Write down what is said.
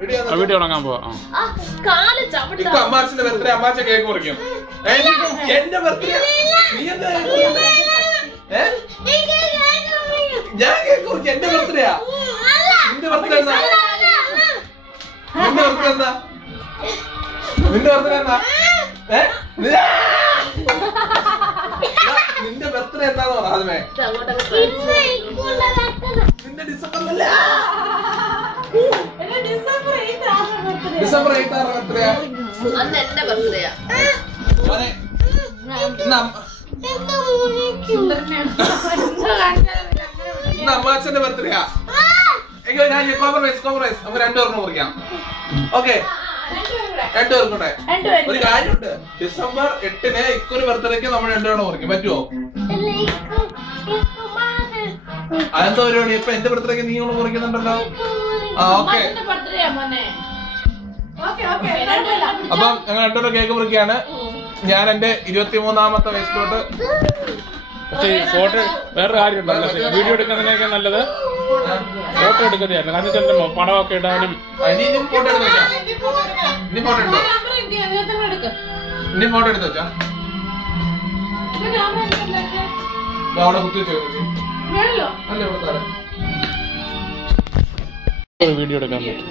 Video തുടങ്ങാൻ പോവാ. അമ്മാച്ചന്റെ birthday അമ്മാച്ച cake മുറിക്കും. എന്റെ ബർത്ത്ഡേ ഞാൻ കേക്ക് മുറിക്കും. എന്റെ ബർത്ത്ഡേയാ. നിന്റെ ബർത്ത്ഡേ എന്താ? നിന്റെ ബർത്ത്ഡേ എന്താ? നിന്റെ ബർത്ത്ഡേ എന്താ? നിന്റെ ബർത്ത്ഡേ എന്താന്ന് പറ ആദ്യമേ. നിന്റെ ഡിസംബറിലല്ല. ഡിസംബർ 8 ബർത്ത്ഡേയാ. അന്ന് എന്റെ ബർത്ത്ഡേയാ. ഇന്ന് അമ്മാച്ചന്റെ ബർത്ത്ഡേയാ. എങ്കിൽ ഞാൻ കോംപ്രമൈസ് നമുക്ക് 2 പേർക്കും മുറിക്കാം. ഓക്കെ, 2 പേർക്കും കൂടെ. ഒരു കാര്യമുണ്ട്, ഡിസംബർ 8 ഇക്കൊരു ബർത്ത്ഡേക്ക് നമ്മൾ 2 പേരും മുറിക്കും. പറ്റുമോ? അതെന്താ പരിപാടി? ഇപ്പൊ എന്റെ ബർത്ത്ഡേക്ക് നീ ഒന്ന് മുറിക്കുന്നുണ്ടല്ലോ. ഓക്കെ, അപ്പം ഞങ്ങൾ 2 പേരും കേക്ക് മുറിക്കുകയാണ്. ഞാൻ എന്റെ 23ാമത്തെ വയസ്സിലോട്ട്. പക്ഷേ ഫോട്ടോ വേറൊരു കാര്യമുണ്ടല്ലോ, വീഡിയോ എടുക്കുന്നതിനൊക്കെ നല്ലത് ഫോട്ടോ എടുക്കുന്നതായിരുന്നു. കാരണം വെച്ചാൽ പടമൊക്കെ ഇടാനും. ഇനി ഫോട്ടോ എടുത്ത് വെച്ചാ അവിടെ കുത്തി വെച്ചോ. വീഡിയോ എടുക്കാൻ പറ്റും.